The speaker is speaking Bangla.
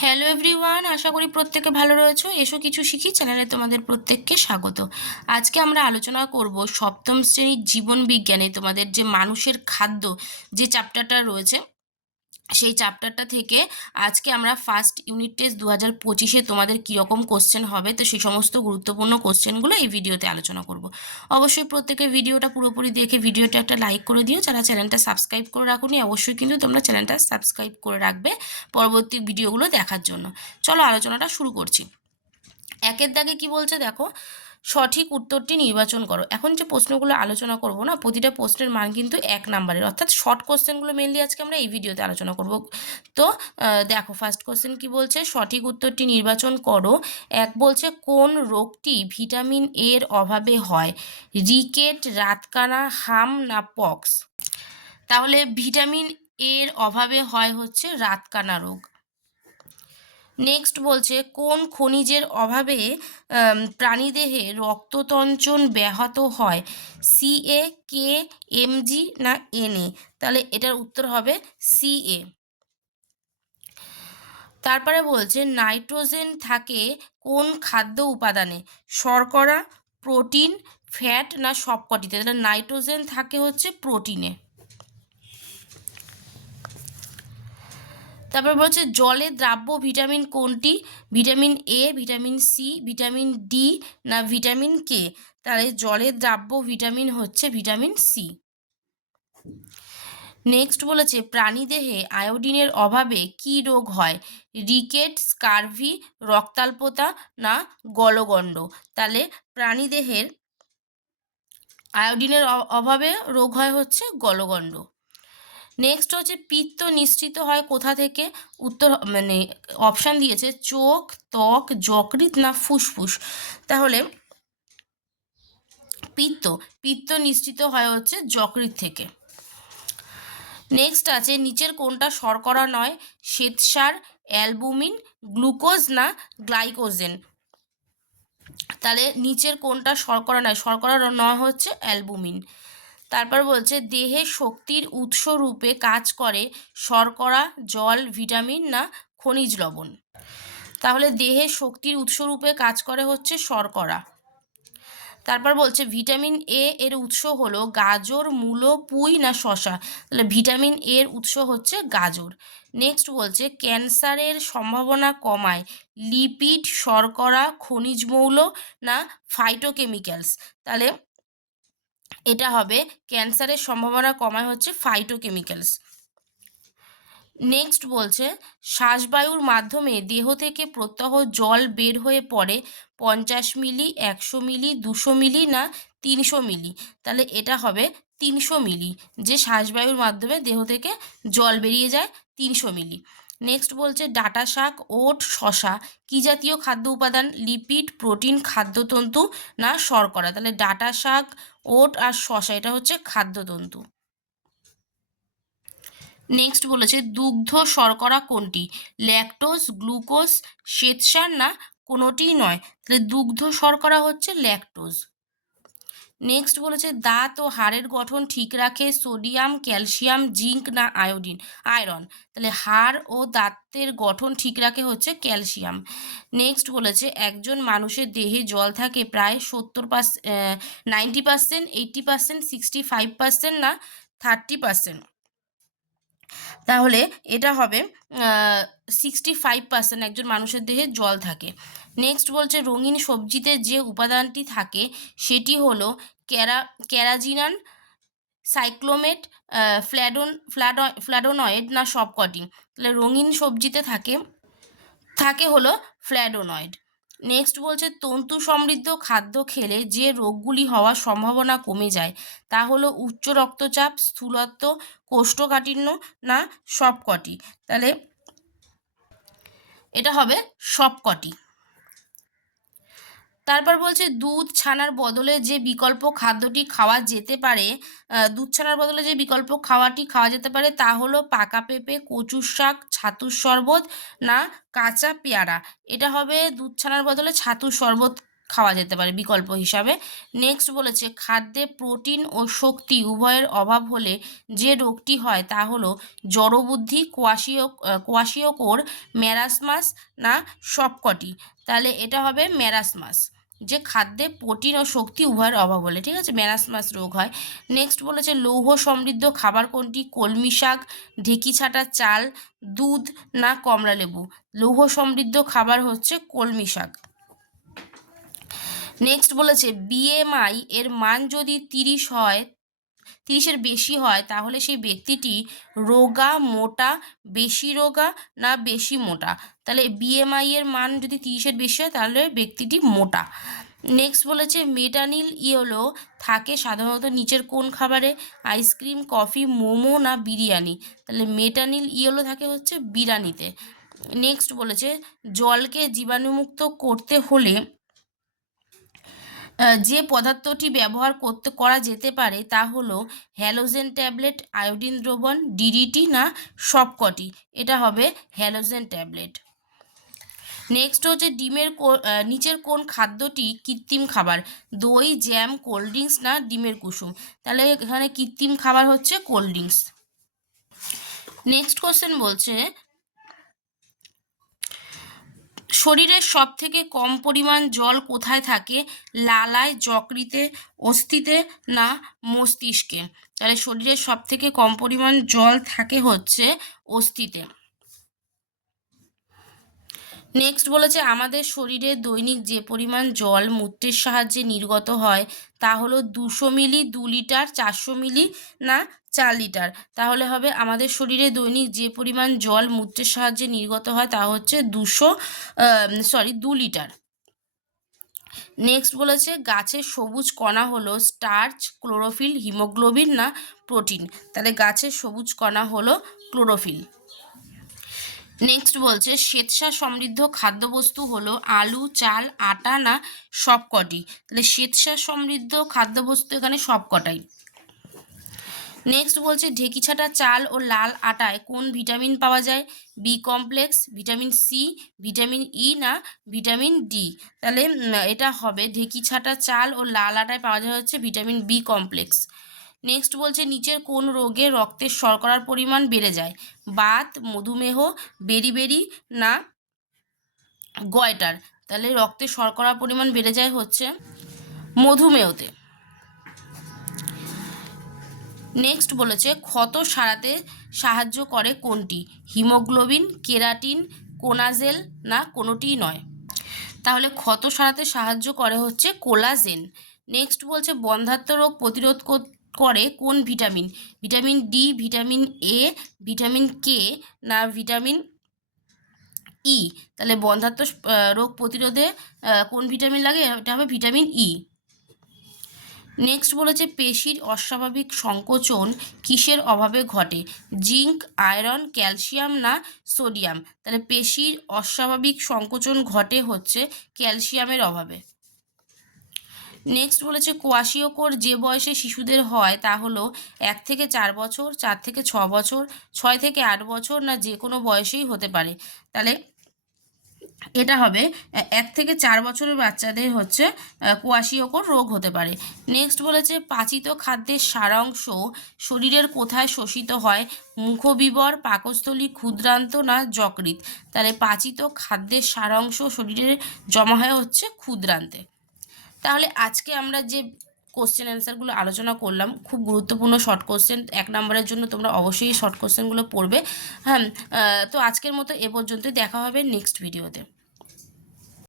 হ্যালো এভরিওয়ান আশা করি প্রত্যেকে ভালো রয়েছো। এসো কিছু শিখি, চ্যানেলে তোমাদের প্রত্যেককে স্বাগত। আজকে আমরা আলোচনা করব সপ্তম শ্রেণির জীবন বিজ্ঞানে তোমাদের যে মানুষের খাদ্য যে চ্যাপ্টারটা রয়েছে সেই চ্যাপ্টারটা থেকে আজকে আমরা ফার্স্ট ইউনিট টেস্ট দু হাজার পঁচিশে তোমাদের কীরকম কোশ্চেন হবে, তো সেই সমস্ত গুরুত্বপূর্ণ কোশ্চেনগুলো এই ভিডিওতে আলোচনা করব। অবশ্যই প্রত্যেকে ভিডিওটা পুরোপুরি দেখে ভিডিওটা একটা লাইক করে দিও, যারা চ্যানেলটা সাবস্ক্রাইব করে রাখুনি অবশ্যই কিন্তু তোমরা চ্যানেলটা সাবস্ক্রাইব করে রাখবে পরবর্তী ভিডিওগুলো দেখার জন্য। চলো আলোচনাটা শুরু করছি। একের দাগে কি বলছে দেখো সঠিক উত্তরটি নির্বাচন করো। এখন যে প্রশ্নগুলো আলোচনা করব না, প্রতিটা প্রশ্নের মান কিন্তু এক নাম্বারের। অর্থাৎ শর্ট কোশ্চেনগুলো মেনলি আজকে আমরা এই ভিডিওতে আলোচনা করব। তো দেখো ফার্স্ট কোশ্চেন কি বলছে? সঠিক উত্তরটি নির্বাচন করো। এক বলছে, কোন রোগটি ভিটামিন এর অভাবে হয়? রিকেট, রাতকানা, হাম না পক্স? তাহলে ভিটামিন এর অভাবে হয় হচ্ছে রাতকানা রোগ। নেক্সট বলছে, কোন খনিজের অভাবে প্রাণীদেহে রক্ততঞ্চন ব্যাহত হয়? সিএ কে এমজি না এনএ তাহলে এটার উত্তর হবে সিএ তারপরে বলছে, নাইট্রোজেন থাকে কোন খাদ্য উপাদানে? শর্করা, প্রোটিন, ফ্যাট না সবকটিতে? তাহলে নাইট্রোজেন থাকে হচ্ছে প্রোটিনে। তারপর বলছে জলে দ্রাব্য ভিটামিন কোনটি? Vitamin A vitamin C vitamin D না ভিটামিন কে তাহলে জলে দ্রাব্য ভিটামিন হচ্ছে ভিটামিন সি নেক্সট বলেছে, প্রাণীদেহে আয়োডিনের অভাবে কি রোগ হয়? রিকেট, স্কারভি, রক্তাল্পতা না গলগণ্ড? তাহলে প্রাণীদেহের আয়োডিনের অভাবে রোগ হয় হচ্ছে গলগণ্ড। নেক্সট হচ্ছে পিত্ত নিশ্চিত হয় কোথা থেকে? উত্তর মানে অপশান দিয়েছে চোখ, ত্বক, যকৃৎ না ফুসফুস? তাহলে পিত্ত পিত্ত নিশ্চিত হয় হচ্ছে যকৃৎ থেকে। নেক্সট আছে, নিচের কোনটা শর্করা নয়? শ্বেতসার, অ্যালবুমিন, গ্লুকোজ না গ্লাইকোজেন? তাহলে নিচের কোনটা শর্করা নয়? শর্করা নয় হচ্ছে অ্যালবুমিন। তারপর বলছে, দেহে শক্তির উৎস রূপে কাজ করে শর্করা, জল, ভিটামিন না খনিজ লবণ। তাহলে দেহে শক্তির উৎস রূপে কাজ করে হচ্ছে শর্করা। তারপর বলছে, ভিটামিন এ এর উৎস হলো গাজর, মূলো, পুঁই না শশা তাহলে ভিটামিন এর উৎস হচ্ছে গাজর। নেক্সট বলছে, ক্যান্সারের সম্ভাবনা কমায় লিপিড, শর্করা, খনিজ মৌল না ফাইটোকেমিক্যালস তাহলে এটা হবে ক্যান্সারের সম্ভাবনা কমায় হচ্ছে ফাইটোকেমিক্যালস নেক্সট বলছে, শ্বাসবায়ুর মাধ্যমে দেহ থেকে প্রত্যহ জল বের হয়ে পড়ে পঞ্চাশ মিলি, একশো মিলি, দুশো মিলি না তিনশো মিলি। তাহলে এটা হবে তিনশো মিলি, যে শ্বাসবায়ুর মাধ্যমে দেহ থেকে জল বেরিয়ে যায় তিনশো মিলি। নেক্সট বলছে ডাটা শাক, ওট শশা কী জাতীয় খাদ্য উপাদান? লিপিড, প্রোটিন, খাদ্যতন্তু না শর্করা? তাহলে ডাটা শাক, ওট আর শশা এটা হচ্ছে খাদ্যতন্তু। নেক্সট বলেছে দুগ্ধ শর্করা কোনটি? ল্যাকটোজ, গ্লুকোজ, শ্বেতসার না কোনোটিই নয়? তাহলে দুগ্ধ শর্করা হচ্ছে ল্যাকটোজ। নেক্সট বলেছে, দাঁত ও হাড়ের গঠন ঠিক রাখে সোডিয়াম, ক্যালসিয়াম, জিঙ্ক না আয়োডিন? আয়রন। তাহলে হাড় ও দাঁতের গঠন ঠিক রাখে হচ্ছে ক্যালসিয়াম। নেক্সট বলেছে, একজন মানুষের দেহে জল থাকে প্রায় সত্তর percent ninety percent eighty percent sixty five percent না থার্টি পার্সেন্ট। তাহলে এটা হবে সিক্সটি ফাইভ পার্সেন্ট একজন মানুষের দেহে জল থাকে। নেক্সট বলছে রঙিন সবজিতে যে উপাদানটি থাকে সেটি হলো ক্যারা, ক্যারাজিনান, সাইক্লোমেট ফ্ল্যাডন ফ্ল্যাডো ফ্ল্যাডোনয়েড না সবকটি। তাহলে রঙিন সবজিতে থাকে থাকে হলো ফ্ল্যাডোনয়েড। নেক্সট বলছে, তন্তু সমৃদ্ধ খাদ্য খেলে যে রোগগুলি হওয়ার সম্ভাবনা কমে যায়, তা হলো উচ্চ রক্তচাপ, স্থূলত্ব, কোষ্ঠকাঠিন্য, না সবকটি। তাহলে এটা হবে সবকটি। তারপর বলছে দুধ ছানার বদলে যে বিকল্প খাদ্যটি খাওয়া যেতে পারে দুধ ছানার বদলে যে বিকল্প খাওয়াটি খাওয়া যেতে পারে তা হলো পাকা পেঁপে কচুর শাক, ছাতুর শরবত না কাঁচা পেয়ারা। এটা হবে দুধ ছানার বদলে ছাতুর শরবত খাওয়া যেতে পারে বিকল্প হিসাবে। নেক্সট বলেছে, খাদ্যে প্রোটিন ও শক্তি উভয়ের অভাব হলে যে রোগটি হয় তা হলো জড়বুদ্ধি কোয়াশিও কোয়াশিওকোর ম্যারাসমাস না সবকটি। তাহলে এটা হবে ম্যারাসমাস যে খাদ্যে প্রোটিন ও শক্তি উভয়ের অভাব বলে, ঠিক আছে? ম্যারাসমাস রোগ হয়। নেক্সট বলেছে, লৌহ সমৃদ্ধ খাবার কোনটি? কলমি শাক, ঢেঁকি ছাটা, চাল, দুধ না কমলা লেবু? লৌহ সমৃদ্ধ খাবার হচ্ছে কলমি শাক। নেক্সট বলেছে বিএমআই এর মান যদি তিরিশ হয় তিরিশের বেশি হয়, তাহলে সেই ব্যক্তিটি রোগা, মোটা, বেশি রোগা না বেশি মোটা? তাহলে বিএমআই এর মান যদি তিরিশের বেশি হয়, তাহলে ব্যক্তিটি মোটা। নেক্সট বলেছে, মেটানিল ইয়েলো থাকে সাধারণত নিচের কোন খাবারে? আইসক্রিম, কফি, মোমো না বিরিয়ানি? তাহলে মেটানিল ইয়েলো থাকে হচ্ছে বিরিয়ানিতে। নেক্সট বলেছে, জলকে জীবাণুমুক্ত করতে হলে যে পদার্থটি ব্যবহার করতে, করা যেতে পারে তা হলো হ্যালোজেন ট্যাবলেট, আয়োডিন দ্রবণ ডিডিটি না সবকটি। এটা হবে হ্যালোজেন ট্যাবলেট। নেক্সট হচ্ছে ডিমের নিচের কোন খাদ্যটি কৃত্রিম খাবার? দই, জ্যাম, কোল্ড ড্রিঙ্কস না ডিমের কুসুম? তাহলে এখানে কৃত্রিম খাবার হচ্ছে কোল্ড ড্রিঙ্কস। নেক্সট কোশ্চেন বলছে শরীরের সব থেকে কম পরিমাণ জল কোথায় থাকে? লালায়, যকৃতে, অস্থিতে না মস্তিষ্কে? তাহলে শরীরের সব থেকে কম পরিমাণ জল থাকে হচ্ছে অস্থিতে। নেক্সট বলেছে, আমাদের শরীরে দৈনিক যে পরিমাণ জল মূত্রের সাহায্যে নির্গত হয়, তা হলো দুশো মিলি, দু লিটার, চারশো মিলি না চার লিটার। তাহলে হবে আমাদের শরীরে দৈনিক যে পরিমাণ জল মূত্রের সাহায্যে নির্গত হয় তা হচ্ছে দুশো সরি দু লিটার। নেক্সট বলেছে গাছের সবুজ কণা হলো স্টার্চ ক্লোরোফিল হিমোগ্লোবিন না প্রোটিন তাহলে গাছের সবুজ কণা হলো ক্লোরোফিল নেক্সট বলছে শ্বেতসার সমৃদ্ধ খাদ্যবস্তু হলো আলু, চাল, আটা না সবকটি? তাহলে শ্বেতসার সমৃদ্ধ খাদ্যবস্তু এখানে সবকটাই। নেক্সট বলছে ঢেকি ছাটা চাল ও লাল আটায় কোন ভিটামিন পাওয়া যায়? B complex vitamin C vitamin E না ভিটামিন ডি তাহলে এটা হবে ঢেকি ছাটা চাল ও লাল আটায় পাওয়া যায় হচ্ছে ভিটামিন বি কমপ্লেক্স নেক্সট বলছে নিচের কোন রোগে রক্তের শর্করার পরিমাণ বেড়ে যায়? বাত, মধুমেহ বেরি না গয়টার তাহলে রক্তের শর্করার পরিমাণ বেড়ে যায় হচ্ছে মধুমেহতে। নেক্সট বলেছে, ক্ষত সারাতে সাহায্য করে কোনটি? হিমোগ্লোবিন, কেরাটিন, কোনাজেল, না কোনোটিই নয়। তাহলে ক্ষত সারাতে সাহায্য করে হচ্ছে কোলাজেন। নেক্সট বলছে, বন্ধাত্ম রোগ প্রতিরোধ করে কোন vitamin? Vitamin D vitamin A vitamin K না ভিটামিন ই তাহলে বন্ধাত্ম রোগ প্রতিরোধে কোন ভিটামিন লাগে? এটা হবে ভিটামিন ই নেক্সট বলেছে পেশির অস্বাভাবিক সংকোচন কিসের অভাবে ঘটে? জিঙ্ক, আয়রন, ক্যালসিয়াম না সোডিয়াম? তাহলে পেশির অস্বাভাবিক সংকোচন ঘটে হচ্ছে ক্যালসিয়ামের অভাবে। নেক্সট বলেছে কোয়াশিওকোর যে বয়সে শিশুদের হয় তা হলো এক থেকে চার বছর, চার থেকে ছ বছর, ছয় থেকে আট বছর না যে কোনো বয়সেই হতে পারে। তাহলে এটা হবে এক থেকে চার বছরের বাচ্চাদের হচ্ছে কোয়াশিওকোর রোগ হতে পারে। নেক্সট বলেছে, পাচিত খাদ্যের সারাংশ শরীরের কোথায় শোষিত হয়? মুখবিবর, পাকস্থলী, ক্ষুদ্রান্ত না যকৃত তাহলে পাচিত খাদ্যের সারাংশ শরীরের জমা হয় হচ্ছে ক্ষুদ্রান্তে। তাহলে আজকে আমরা যে কোশ্চেন অ্যান্সারগুলো আলোচনা করলাম। খুব গুরুত্বপূর্ণ শর্ট কোশ্চেন এক নম্বরের জন্য তোমরা অবশ্যই শর্ট কোশ্চেনগুলো পড়বে। হ্যাঁ তো আজকের মতো এ পর্যন্তই। দেখা হবে নেক্সট ভিডিওতে